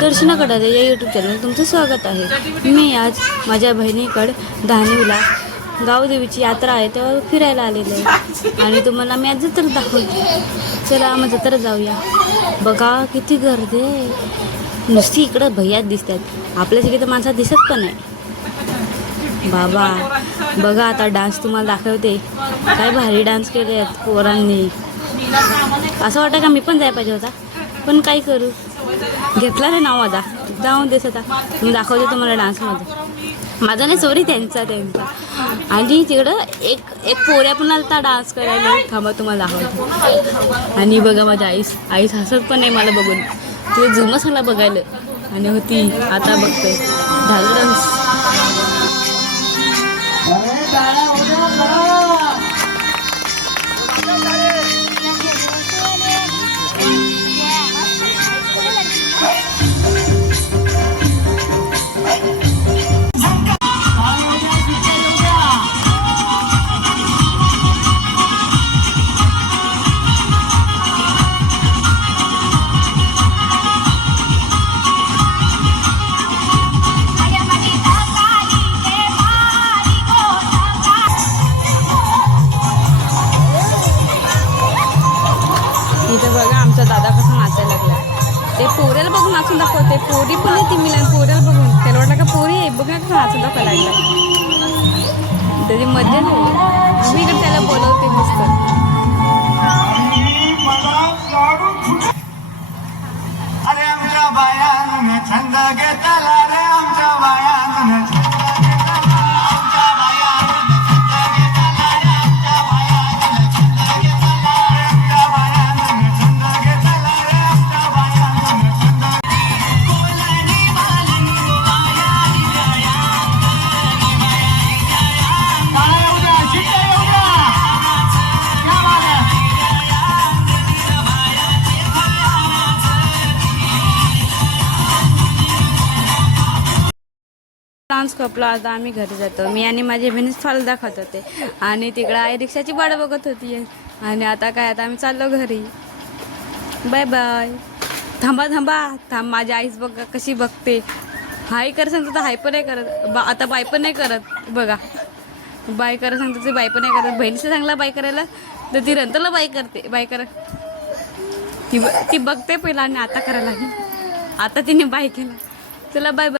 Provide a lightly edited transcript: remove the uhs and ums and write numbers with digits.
दर्शना कडाले या YouTube channel तुमचं स्वागत आहे। मी आज माझ्या बहिणीकडे धानिवला गावदेवीची यात्रा आहे तेव्हा फिरायला आलेले आहे आणि तुम्हाला मी आज जत्रा दाखवते। चला मग जत्रा जाऊया। बघा किती गर्दी आहे, नुसती इकडं भैयाच दिसतात, आपल्या सगळे तर माणसं दिसत पण नाही। बाबा बघा आता डान्स तुम्हाला दाखवते, काय भारी डान्स केले आहेत पोरांनी। असं वाटतं का मी पण जायला पाहिजे होता, पण काय करू, घेतला नाही नाव माझा, जाऊन देस आता मी दाखवते तुम्हाला डान्समध्ये। माझा नाही सॉरी त्यांचा आणि तिकडं एक पोऱ्या पण आलता डान्स करायला, थांबा तुम्हाला दाखवते। आणि बघा माझ्या आईस हसत पण नाही मला बघून, ते जुनच मला बघायला आणि होती आता बघतोय झालं डान्स। इथं बघा आमचा दादा कसा नाचायला लागला, ते पोऱ्याला बघून नाचून दाखवते। पोरी पण येते मिळाली पोऱ्याला बघून, त्याला वाटलं का पोरी आहे, बघा कसं नाचून दाखवायला लागला, त्याची मजा नाही। मी इकडे त्याला बोलवते मस्त। अरे आमच्या बायानं छंद घेतला रे, आमच्या बायानं डान्स खपला, आता आम्ही घरी जातो। मी आणि माझी बहिणीच फाल दाखवत होते आणि तिकडं आई रिक्षाची वाट बघत होती आणि आता काय, आता आम्ही चाललो घरी। Bye bye. थांबा माझी आईच बघा कशी बघते, हाय कर सांगतो तर हाय पण नाही करत, आता बाय पण नाही करत। बघा बाय करा सांगतो ते बाय पण नाही करत, बहिणीचं सांगला बाय करायला तर ती नंतरला बाय करते, बाय करा ती बघते पहिला आणि आता करायला लागली, आता तिने बाय केला। चला बाय बाय।